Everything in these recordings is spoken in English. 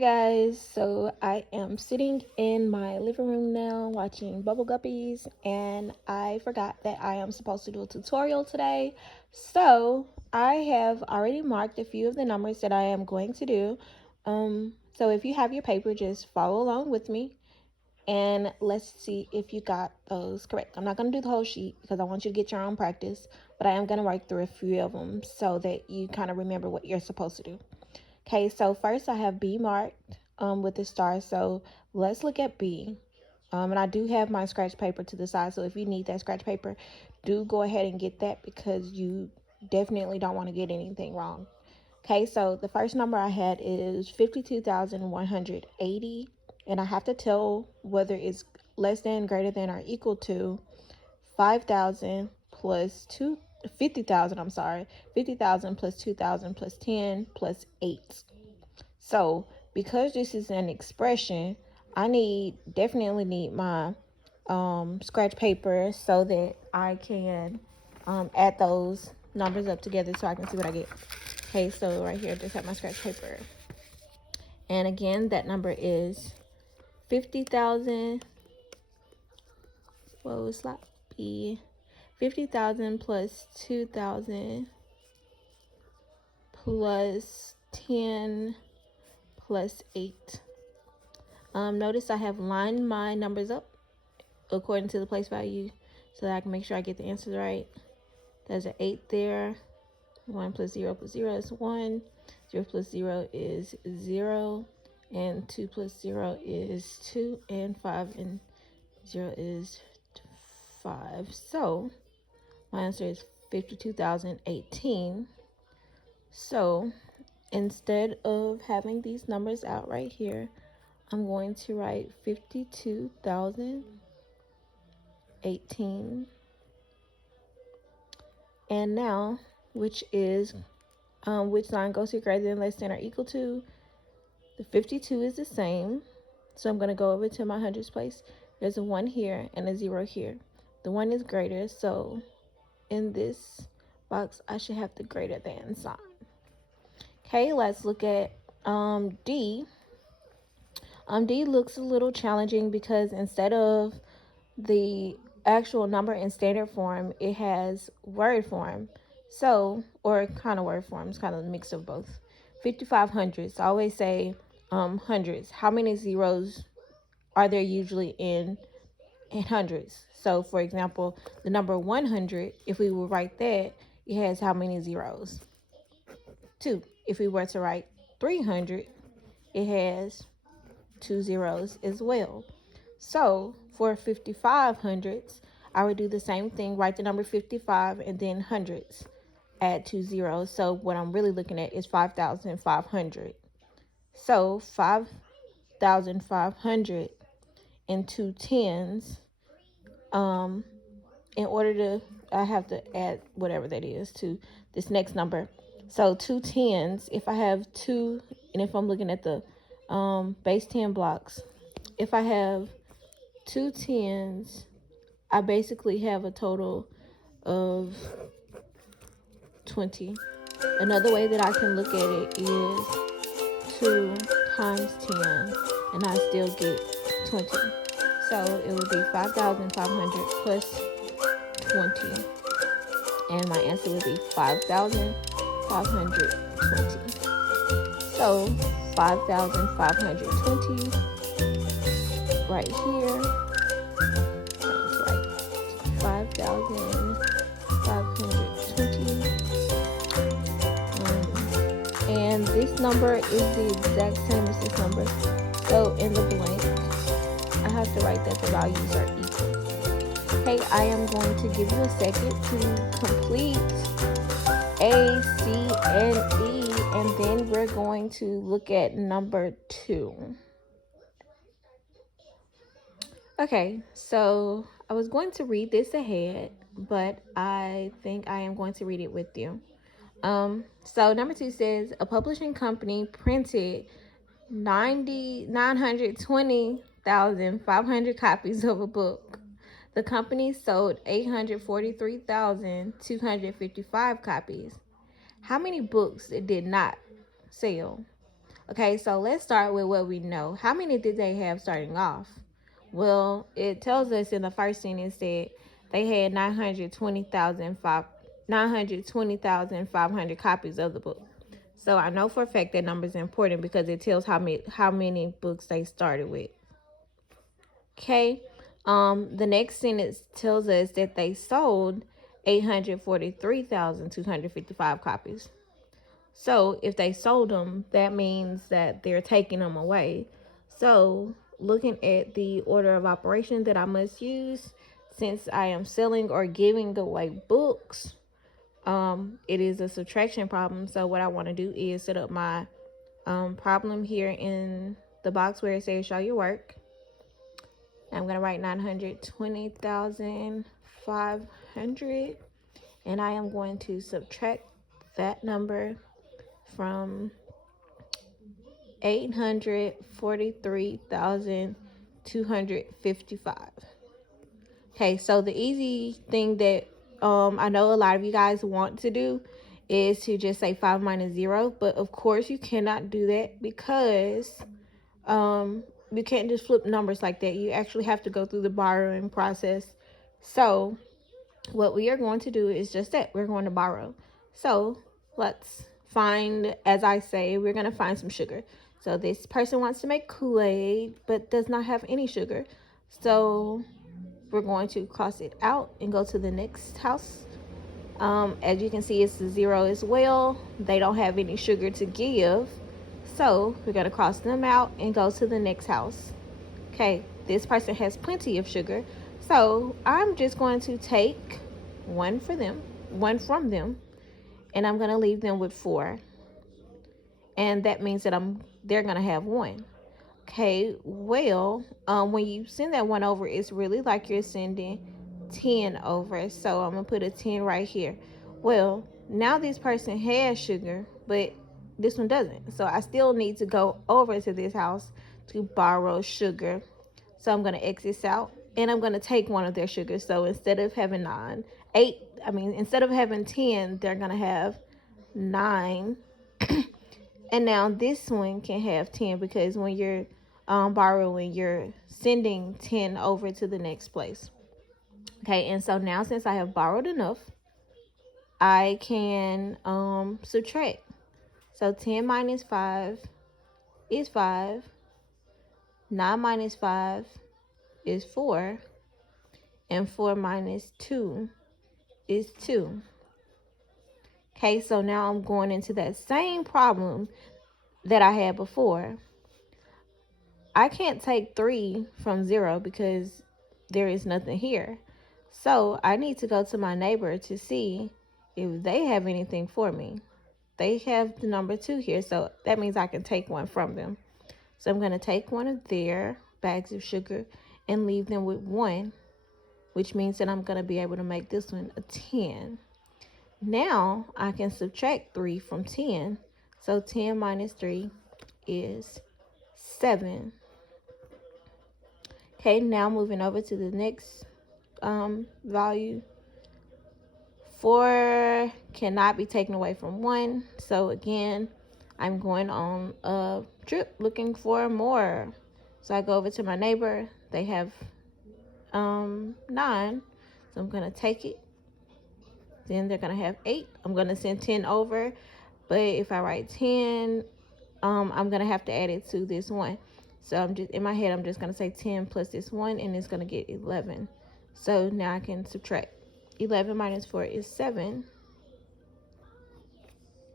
Guys, so I am sitting in my living room now watching Bubble Guppies, and I forgot that I am supposed to do a tutorial today. So I have already marked a few of the numbers that I am going to do. So if you have your paper, just follow along with me and let's see if you got those correct. I'm not going to do the whole sheet because I want you to get your own practice, but I am going to work through a few of them so that you kind of remember what you're supposed to do. Okay, so first I have B marked with the star. So let's look at B. And I do have my scratch paper to the side. So if you need that scratch paper, do go ahead and get that because you definitely don't want to get anything wrong. Okay, so the first number I had is 52,180. And I have to tell whether it's less than, greater than, or equal to 5,000 plus 50,000, I'm sorry, 50,000 plus 2,000 plus 10 plus 8. So because this is an expression, I definitely need my scratch paper so that I can add those numbers up together so I can see what I get. Okay, so right here, just have my scratch paper. And again, that number is 50,000. Whoa, sloppy. 50,000 plus 2,000 plus 10 plus 8. Notice I have lined my numbers up according to the place value so that I can make sure I get the answers right. There's an 8 there. 1 plus 0 plus 0 is 1. 0 plus 0 is 0. And 2 plus 0 is 2. And 5 and 0 is 5. So my answer is 52,018. So instead of having these numbers out right here, I'm going to write 52,018. And now, which sign goes here, greater than, less than, or equal to? The 52 is the same. So I'm going to go over to my hundreds place. There's a 1 here and a 0 here. The 1 is greater, so in this box, I should have the greater than sign. Okay, let's look at D. D looks a little challenging because instead of the actual number in standard form, it has word form. So, or kind of word form, it's kind of a mix of both. 5,500s. I always say hundreds. How many zeros are there usually in hundreds? So, for example, the number 100, if we would write that, it has how many zeros? 2. If we were to write 300, it has 2 zeros as well. So for 5,500s, I would do the same thing, write the number 55 and then hundreds, add 2 zeros. So what I'm really looking at is 5,500. So 5,500 and 2 tens. In order to, I have to add whatever that is to this next number. So 2 tens, if I have 2, and if I'm looking at the base 10 blocks, if I have 2 tens, I basically have a total of 20. Another way that I can look at it is 2 times 10, and I still get 20. So it would be 5,500 plus 20, and my answer would be 5,520. So 5,520 right here. That's right. 5,520. And this number is the exact same as this number. So in the blank, I have to write that the values are equal. Okay, I am going to give you a second to complete A, C, and E, and then we're going to look at number 2. Okay, so I was going to read this ahead, but I think I am going to read it with you. So number 2 says, a publishing company printed 920,500 copies of a book. The company sold 843,255 copies. How many books it did not sell? Okay, so let's start with what we know. How many did they have starting off? Well, it tells us in the first sentence that they had 920,500 copies of the book. So I know for a fact that number is important because it tells how many books they started with. Okay. The next sentence tells us that they sold 843,255 copies. So if they sold them, that means that they're taking them away. So looking at the order of operation that I must use, since I am selling or giving away books, it is a subtraction problem. So what I want to do is set up my problem here in the box where it says show your work. I'm going to write 920,500, and I am going to subtract that number from 843,255. Okay, so the easy thing that I know a lot of you guys want to do is to just say 5 minus 0, but of course you cannot do that because you can't just flip numbers like that. You actually have to go through the borrowing process. So what we are going to do is just that. We're going to borrow. So let's find, as I say, we're going to find some sugar. So this person wants to make Kool-Aid but does not have any sugar. So we're going to cross it out and go to the next house. As you can see, it's a 0 as well. They don't have any sugar to give. So we're going to cross them out and go to the next house. Okay, this person has plenty of sugar. So I'm just going to take one from them, and I'm going to leave them with 4. And that means that they're going to have 1. Okay, well, when you send that 1 over, it's really like you're sending 10 over. So I'm going to put a 10 right here. Well, now this person has sugar, but this one doesn't. So I still need to go over to this house to borrow sugar. So I'm going to X this out, and I'm going to take one of their sugars. So instead of having instead of having 10, they're going to have 9. And now this one can have 10 because when you're borrowing, you're sending 10 over to the next place. Okay, and so now since I have borrowed enough, I can subtract. So 10 minus 5 is 5. 9 minus 5 is 4. And 4 minus 2 is 2. Okay, so now I'm going into that same problem that I had before. I can't take 3 from 0 because there is nothing here. So I need to go to my neighbor to see if they have anything for me. They have the number 2 here, so that means I can take one from them. So I'm going to take one of their bags of sugar and leave them with 1, which means that I'm going to be able to make this one a 10. Now I can subtract 3 from 10. So 10 minus 3 is 7. Okay, now moving over to the next value. 4 cannot be taken away from 1. So again, I'm going on a trip looking for more. So I go over to my neighbor. They have 9. So I'm going to take it. Then they're going to have 8. I'm going to send 10 over. But if I write 10, I'm going to have to add it to this 1. So I'm just in my head, I'm just going to say 10 plus this 1, and it's going to get 11. So now I can subtract. 11 minus 4 is 7.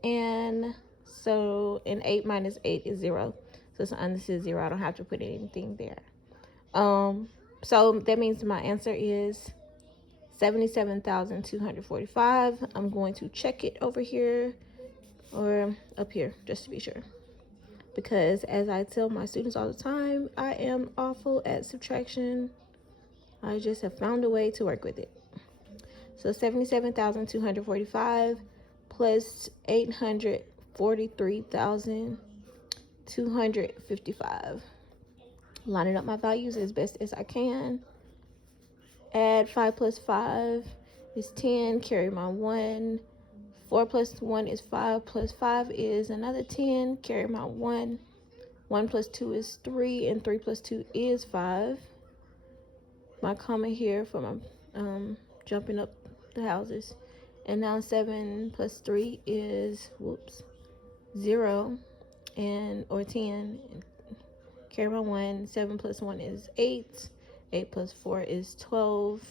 And 8 minus 8 is 0. So this is 0. I don't have to put anything there. So that means my answer is 77,245. I'm going to check it over here or up here just to be sure. Because as I tell my students all the time, I am awful at subtraction. I just have found a way to work with it. So 77,245 plus 843,255. Lining up my values as best as I can. Add 5 plus 5 is 10. Carry my 1. 4 plus 1 is 5, plus 5 is another 10. Carry my 1. 1 plus 2 is 3, and 3 plus 2 is 5. My comma here for my jumping up the houses. And now 7 plus 3 is, 0, or 10. And carry my 1. 7 plus 1 is 8. 8 plus 4 is 12.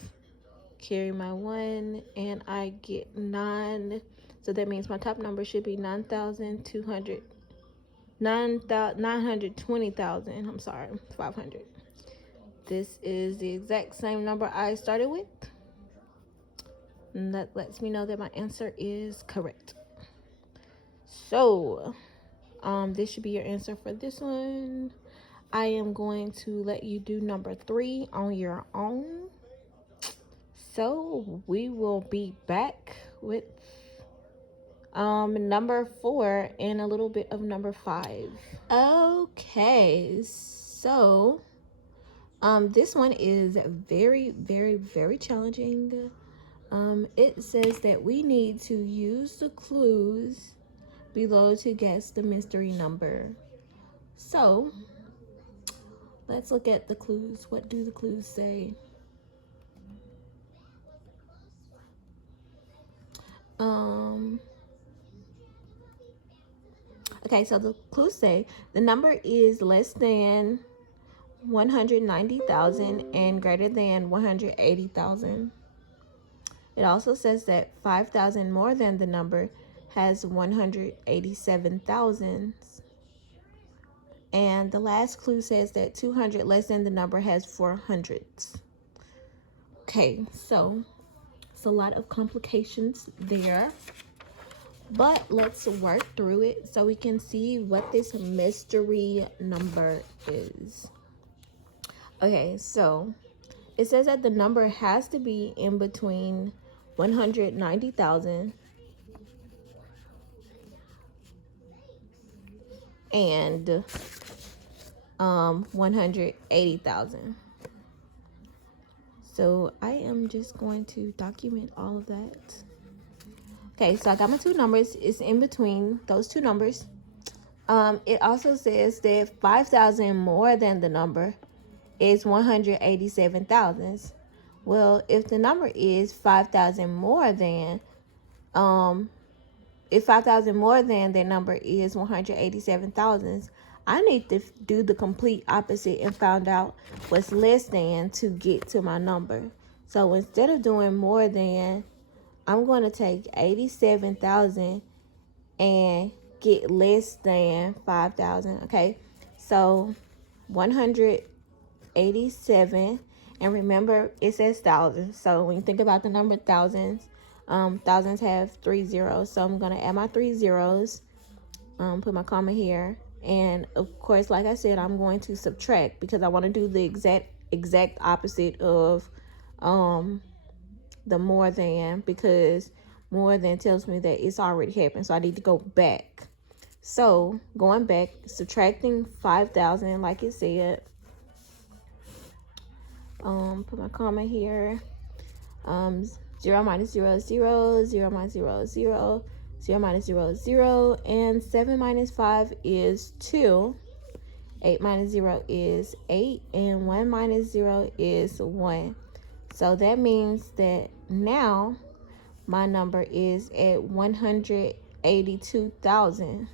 Carry my 1, and I get 9. So that means my top number should be 920,000. I'm sorry, 500. This is the exact same number I started with. And that lets me know that my answer is correct. So, this should be your answer for this one. I am going to let you do number 3 on your own. So, we will be back with number 4 and a little bit of number 5. Okay, so this one is very, very, very challenging. It says that we need to use the clues below to guess the mystery number. So let's look at the clues. What do the clues say? Okay, so the clues say the number is less than 190,000 and greater than 180,000. It also says that 5,000 more than the number has 187,000. And the last clue says that 200 less than the number has 400. Okay, so it's a lot of complications there. But let's work through it so we can see what this mystery number is. Okay, so it says that the number has to be in between 190,000 and 180,000. So I am just going to document all of that. Okay, so I got my two numbers. It's in between those two numbers. It also says that 5,000 more than the number is 187,000. Well, if the number is 5,000 more than, if 5,000 more than the number is 187,000, I need to do the complete opposite and find out what's less than to get to my number. So instead of doing more than, I'm going to take 87,000 and get less than 5,000. Okay, so 187, and remember it says thousands. So when you think about the number thousands, thousands have 3 zeros. So I'm going to add my 3 zeros, put my comma here, and of course, like I said, I'm going to subtract because I want to do the exact opposite of the more than, because more than tells me that it's already happened, so I need to go back. So going back, subtracting 5,000 like it said, put my comma here, 0 minus 0 is 0, 0 minus 0 is 0, 0 minus 0 is 0, and 7 minus 5 is 2, 8 minus 0 is 8, and 1 minus 0 is 1. So that means that now my number is at 182,000.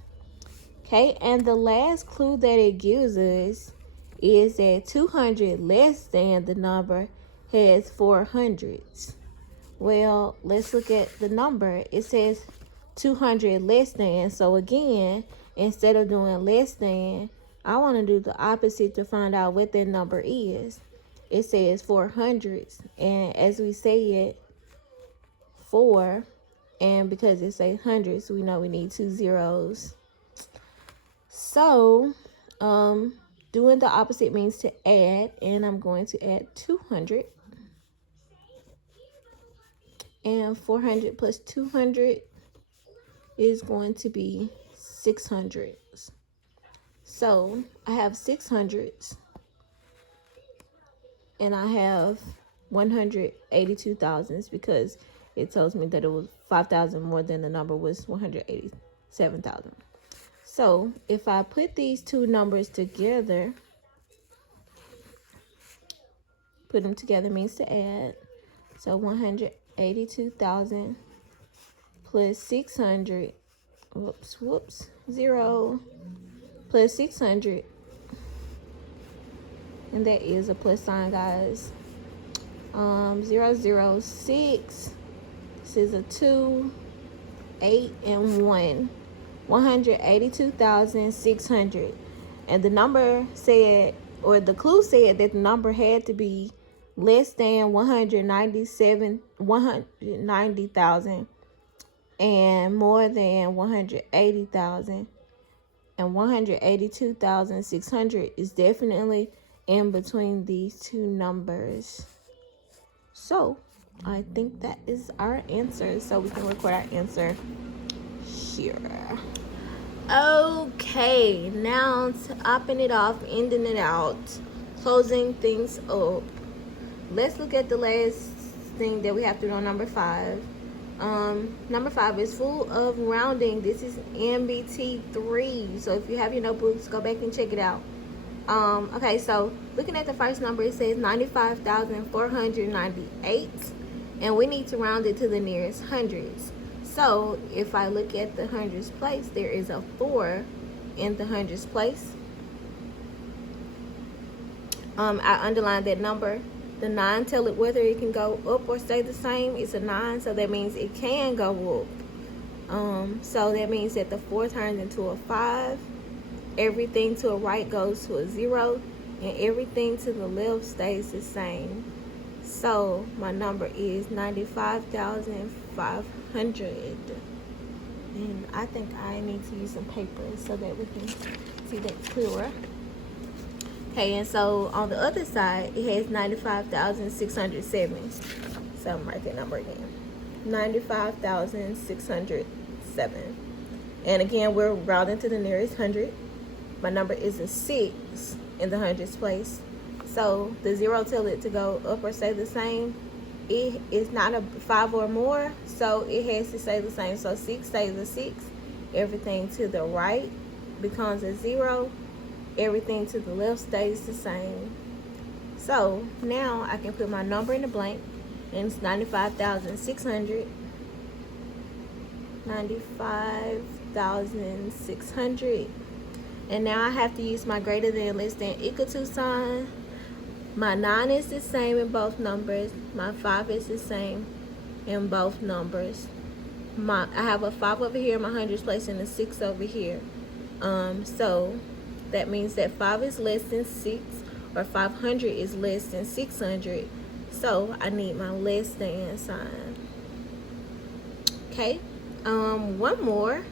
Okay, and the last clue that it gives us is that 200 less than the number has 400s. Well, let's look at the number. It says 200 less than. So again, instead of doing less than, I want to do the opposite to find out what that number is. It says 400s, and as we say it, 4, and because it says hundreds, we know we need 2 zeros. So doing the opposite means to add, and I'm going to add 200, and 400 plus 200 is going to be 600. So I have 600s and I have 182,000s because it tells me that it was 5,000 more than the number was 187,000. So if I put these two numbers together, put them together means to add. So 182,000 plus 600, whoops, 0 plus 600, and that is a plus sign, guys. 006, this is a 2, 8, and 1. 182,600. And the number said, or the clue said that the number had to be less than 190,000 and more than 180,000. And 182,600 is definitely in between these two numbers. So I think that is our answer. So we can record our answer here. Okay, now topping it off, ending it out, closing things up. Let's look at the last thing that we have to do on number 5. Number 5 is full of rounding. This is NBT 3. So if you have your notebooks, go back and check it out. Okay, so looking at the first number, it says 95,498, and we need to round it to the nearest hundreds. So if I look at the hundreds place, there is a 4 in the hundreds place. I underlined that number. The 9 tell it whether it can go up or stay the same. It's a 9, so that means it can go up. So that means that the 4 turns into a 5. Everything to the right goes to a 0, and everything to the left stays the same. So my number is 95,500. And I think I need to use some paper so that we can see that clearer. Okay, and so on the other side, it has 95,607. So I'm write that number again. 95,607. And again, we're rounding to the nearest hundred. My number is a 6 in the hundreds place. So the 0 tell it to go up or stay the same. It is not a 5 or more, so it has to stay the same. So 6 stays a 6. Everything to the right becomes a 0. Everything to the left stays the same. So now I can put my number in the blank, and it's 95,600. 95,600. And now I have to use my greater than, less than, equal to sign. My 9 is the same in both numbers. My 5 is the same in both numbers. I have a 5 over here in my hundreds place and a 6 over here. So that means that 5 is less than 6, or 500 is less than 600. So I need my less than sign. Okay. One more.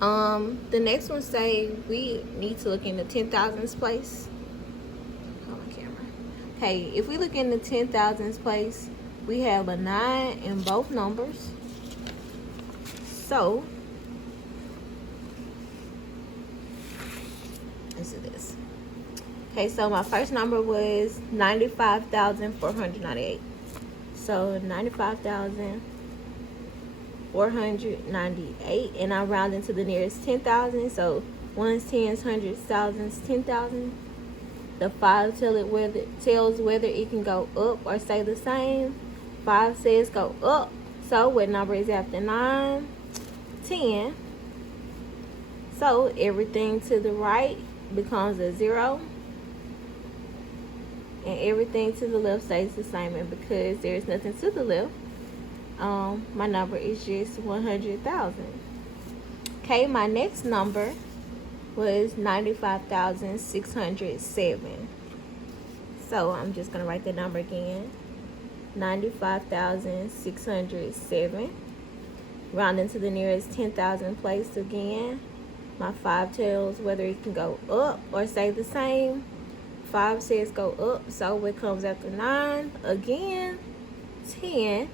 The next one say we need to look in the 10,000s place. Hold on, camera. Okay, if we look in the 10,000s place, we have a 9 in both numbers. So let's do this. Okay, so my first number was 95,498. So 95,498, and I'm rounding to the nearest 10,000. So ones, tens, hundreds, thousands, 10,000. The 5 tells whether it can go up or stay the same. 5 says go up. So what number is after 9? 10. So everything to the right becomes a 0, and everything to the left stays the same. And because there's nothing to the left, my number is just 100,000. Okay, my next number was 95,607. So I'm just gonna write the number again. 95,607. Rounding to the nearest 10,000 place again. My 5 tells whether it can go up or stay the same. 5 says go up, so what comes after 9? Again, 10.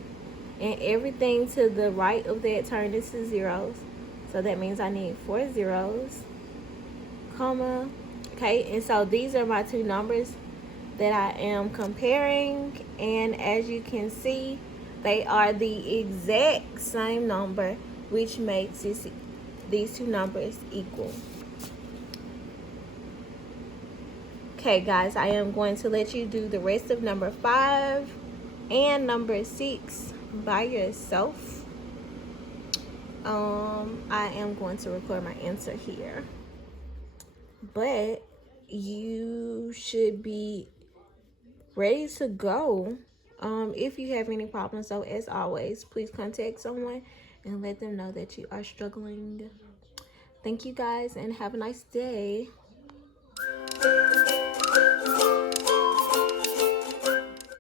And everything to the right of that turned into zeros. So that means I need 4 zeros, comma. Okay, and so these are my two numbers that I am comparing. And as you can see, They are the exact same number, which makes these two numbers equal. Okay, guys, I am going to let you do the rest of number 5 and number 6 by yourself. I am going to record my answer here, but you should be ready to go. If you have any problems, so as always, please contact someone and let them know that you are struggling. Thank you guys and have a nice day.